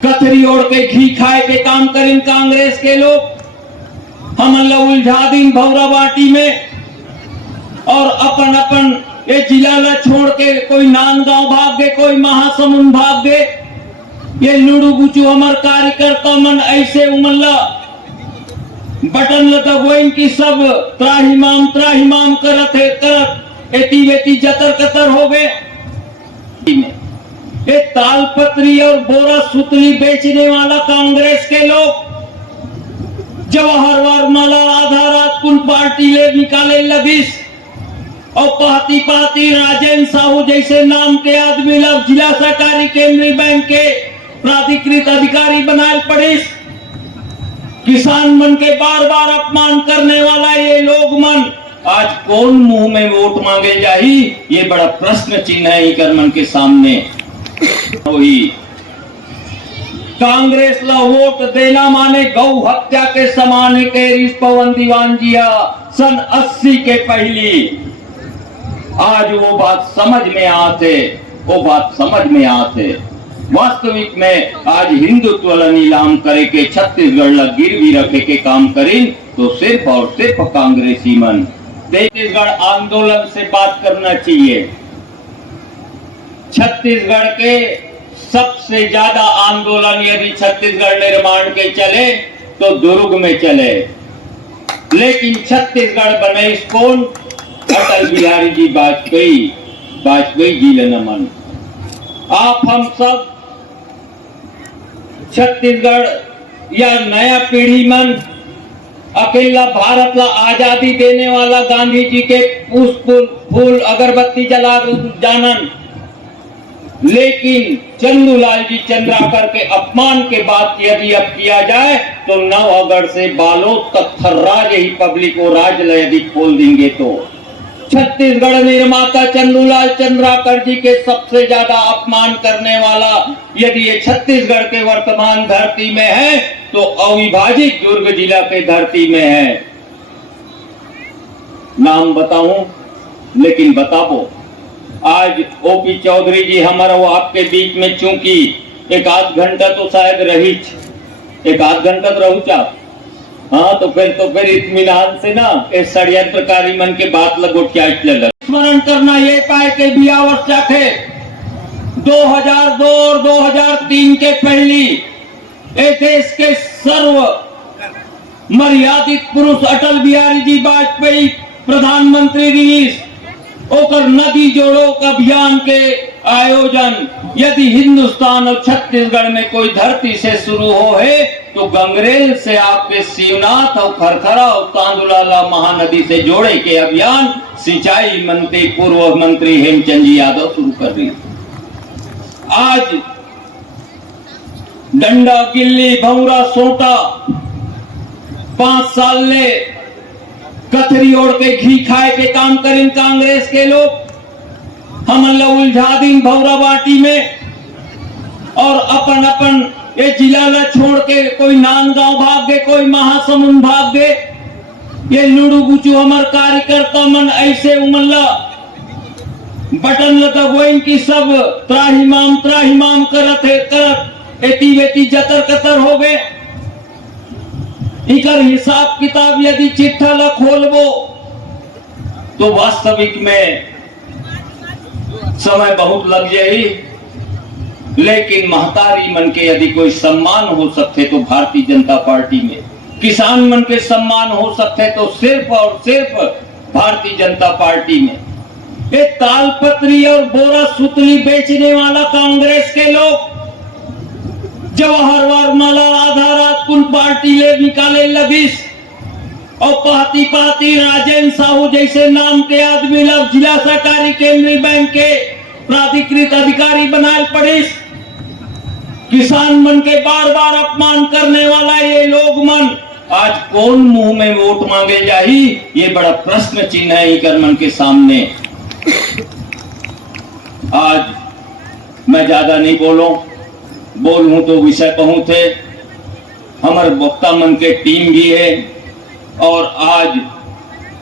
कथरी ओढ़ के घी खाए के काम करें कांग्रेस के लोग। हम उलझा दिन भौरा बाटी में और अपन अपन ये जिला ला छोड़ के कोई नांदगांव भाग गए, कोई महासमुंद भाग गए। ये लुड़ू बुचू हमार कार्यकर्ता मन ऐसे उमल्ला बटन दबोइन की सब त्राहिमाम करत एती वेती जतर कतर हो गए। ये तालपत्री और बोरा सुतली बेचने वाला कांग्रेस के लोग जवाहर माला आधा रात कुल पार्टी ले निकाले लगिस और पाती राजेंद्र साहू जैसे नाम के आदमी लोग जिला सहकारी केंद्रीय बैंक के प्राधिकृत अधिकारी बनाए पड़िस। किसान मन के बार बार अपमान करने वाला ये लोग मन आज कौन मुंह में वोट मांगे जाही, ये बड़ा प्रश्न चिन्ह है इकर मन के सामने। वही कांग्रेस ला वोट देना माने गौ हत्या के समान के रिस पवन दीवान जिया सन 80 के पहली। आज वो बात समझ में आते वास्तविक में आज हिंदुत्व ला नीलाम करे के छत्तीसगढ़ ला गिरवी रखे के काम करें तो सिर्फ और सिर्फ कांग्रेसी मन। छत्तीसगढ़ आंदोलन से बात करना चाहिए। छत्तीसगढ़ के सबसे ज्यादा आंदोलन यदि छत्तीसगढ़ निर्माण के चले तो दुर्ग में चले, लेकिन छत्तीसगढ़ बने कौन? अटल बिहारी जी वाजपेयी जी ले नमन। आप हम सब छत्तीसगढ़ या नया पीढ़ी मन अकेला भारत ला आजादी देने वाला गांधी जी के पुष्प फूल अगरबत्ती जला जानन, लेकिन चंदूलाल जी चंद्राकर के अपमान के बाद यदि अब किया जाए तो 9 अगस्त से बालोद तक थर्राज ही पब्लिक को राज यदि खोल देंगे तो छत्तीसगढ़ निर्माता चंदूलाल चंद्राकर जी के सबसे ज्यादा अपमान करने वाला यदि ये छत्तीसगढ़ के वर्तमान धरती में है तो अविभाजित दुर्ग जिला के धरती में है। नाम बताऊं लेकिन बताओ। आज ओपी चौधरी जी हमारा वो आपके बीच में चूंकि एक आध घंटा तो शायद रही, एक आध घंटा तो रहू चा। हाँ तो फिर इत्मीनान से ना इस षड्यंत्रकारी मन के बात लगो क्या स्मरण करना ये पाए के भी आवश्यक है। 2002 और 2003 के पहली देश के सर्व मर्यादित पुरुष अटल बिहारी जी वाजपेयी प्रधानमंत्री रहीस। ओकर नदी जोड़ो अभियान के आयोजन यदि हिंदुस्तान और छत्तीसगढ़ में कोई धरती से शुरू हो है तो गंगरेल से आपके शिवनाथ और खरखरा और तांदुलाला महानदी से जोड़े के अभियान सिंचाई मंत्री पूर्व मंत्री हेमचंद जी यादव शुरू कर रही। आज डंडा गिल्ली भौरा सोटा 5 साल ले कथरी ओढ़ के घी खाए के काम करें कांग्रेस के लोग। हम उलझा दिन भौरा बाटी में और अपन अपन ये जिला ला छोड़ के कोई नांदगांव भाग गए, कोई महासमुंद भाग गए। ये लुड़ू बुचू हमार कार्यकर्ता मन ऐसे उमल्ला बटन दबोइन की सब त्राहिमाम करत एती वेती जतर कतर हो गए। इकर हिसाब किताब यदि चिट्ठा ला खोलबो तो वास्तविक में समय बहुत लग जाए, लेकिन महतारी मन के यदि कोई सम्मान हो सकते तो भारतीय जनता पार्टी में, किसान मन के सम्मान हो सकते तो सिर्फ और सिर्फ भारतीय जनता पार्टी में। ये तालपत्री और बोरा सुतली बेचने वाला कांग्रेस के लोग जवाहर माला आधा रात कुल पार्टी ले निकाले लगिस और पाती राजेंद्र साहू जैसे नाम के आदमी लोग जिला सहकारी केंद्रीय बैंक के प्राधिकृत अधिकारी बनाए पड़िस। किसान मन के बार बार अपमान करने वाला ये लोग मन आज कौन मुंह में वोट मांगे जाही, ये बड़ा प्रश्न चिन्ह है इकर मन के सामने। आज मैं ज्यादा नहीं बोलूं तो विषय बहुत है। हमारे वक्ता मन के टीम भी है और आज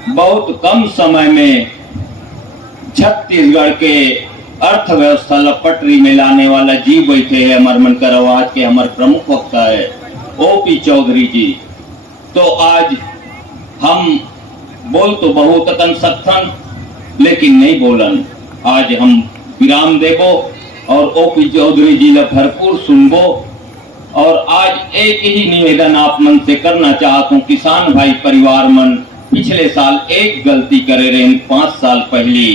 बहुत कम समय में छत्तीसगढ़ के अर्थव्यवस्था ला पटरी में लाने वाला जीव बैठे है हमारे मन का रवाज के हमारे प्रमुख वक्ता है ओपी चौधरी जी। तो आज हम बोल तो बहुत तन सकथन लेकिन नहीं बोलन। आज हम विराम देबो और ओपी चौधरी जी ला भरपूर सुनबो। और आज एक ही निवेदन आप मन से करना चाहता हूँ, किसान भाई परिवार मन पिछले साल एक गलती करे रहे 5 साल पहले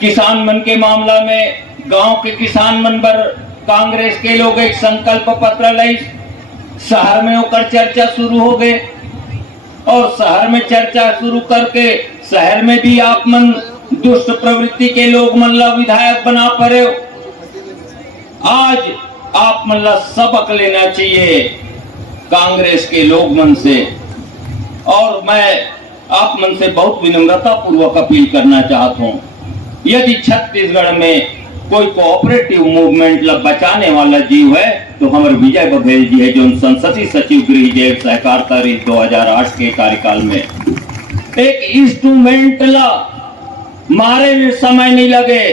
किसान मन के मामला में गांव के किसान मन पर कांग्रेस के लोग एक संकल्प पत्र लाई, शहर में होकर चर्चा शुरू हो गए और शहर में चर्चा शुरू करके शहर में भी आप मन दुष्ट प्रवृत्ति के लोग मन ला विधायक बना पड़े। आज आप मन ला सबक लेना चाहिए कांग्रेस के लोग मन से। और मैं आप मन से बहुत विनम्रता पूर्वक अपील करना चाहता हूँ, यदि छत्तीसगढ़ में कोई कोऑपरेटिव मूवमेंट ला बचाने वाला जीव है तो हमारे विजय बघेल जी है, जो संसदीय सचिव गृह जैव सहकारिता 2008 के कार्यकाल में एक इंस्ट्रूमेंट ला मारे में समय नहीं लगे,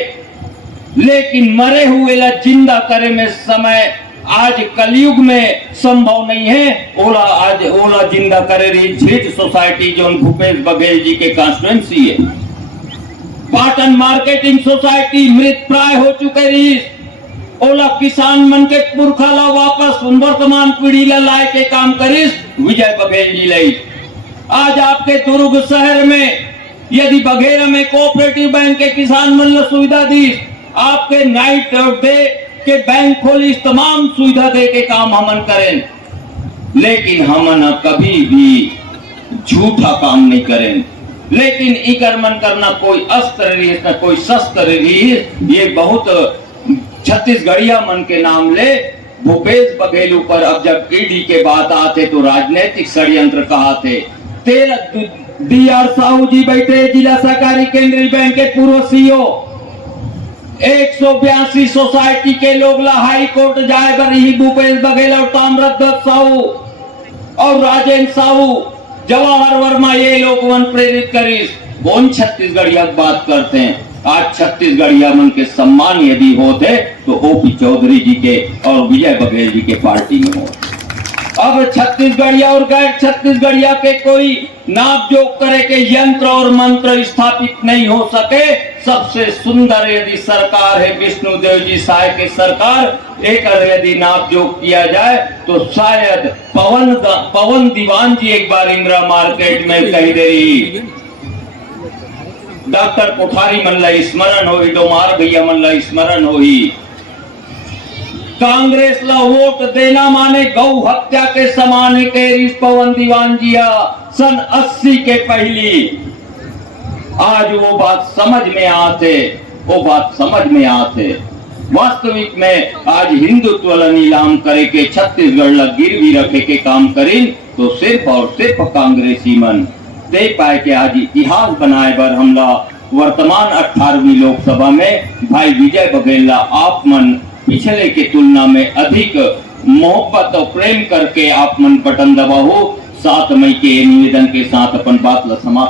लेकिन मरे हुए ला जिंदा करे में समय आज कलयुग में संभव नहीं है। ओला जिंदा करे रही झीट सोसाइटी जो भूपेश बघेल जी के कॉन्स्टिट्यूएंसी है। पाटन मार्केटिंग सोसाइटी मृत प्राय हो चुके रही। ओला किसान मन के पुरखा ला वापस वर्तमान पीढ़ी ला लाए के काम करिस विजय बघेल जी लाई। आज आपके दुर्ग शहर में यदि बघेरा में कोऑपरेटिव बैंक के किसान मन ला सुविधा दी, आपके नाइट और डे के बैंक खोली, तमाम सुविधा दे के काम हमन करें, लेकिन हमन कभी भी झूठा काम नहीं करें। लेकिन इकर मन करना कोई अस्त्र रही न कोई शस्त्र रही, ये बहुत छत्तीसगढ़िया मन के नाम ले भूपेश बघेल पर अब जब ईडी के बात आते तो राजनीतिक षड्यंत्र कहा थे। DR साहू जी बैठे, जिला सहकारी केंद्रीय बैंक के पूर्व सीईओ, 182 सोसाइटी के लोग ला हाई कोर्ट जाए बर ही भूपेश बघेल और ताम्रध्वज साहू और राजेंद्र साहू, जवाहर वर्मा ये लोग मन प्रेरित करिस। कौन छत्तीसगढ़िया बात करते हैं? आज छत्तीसगढ़िया मन के सम्मान यदि होते तो ओपी चौधरी जी के और विजय बघेल जी के पार्टी में हो। अब छत्तीसगढ़िया और गैर छत्तीसगढ़िया के कोई नाप जोक करे के यंत्र और मंत्र स्थापित नहीं हो सके। सबसे सुंदर यदि सरकार है विष्णुदेव जी साय के सरकार, एक यदि नाप जोक किया जाए तो शायद पवन दीवान जी एक बार इंदिरा मार्केट में कही दे रही, डॉक्टर कोठारी मन ला स्मरण हो, डोमार भैया मन ला स्मरण हो। कांग्रेस ला वोट देना माने गौ हत्या के समान के इस पवन दीवान जिया सन 80 के पहली। आज वो बात समझ में आते वास्तविक में आज हिंदुत्व ला नीलाम करे के छत्तीसगढ़ ला गिरवी रखे के काम करें तो सिर्फ और सिर्फ कांग्रेसी मन दे पाए के आज इतिहास बनाए बर हमला वर्तमान 18वीं लोकसभा में भाई विजय बघेल ला आप मन पिछले के तुलना में अधिक मोहब्बत और प्रेम करके आप मन बटन दबाओ। 7 मई के निवेदन के साथ अपन बात ला समाप्त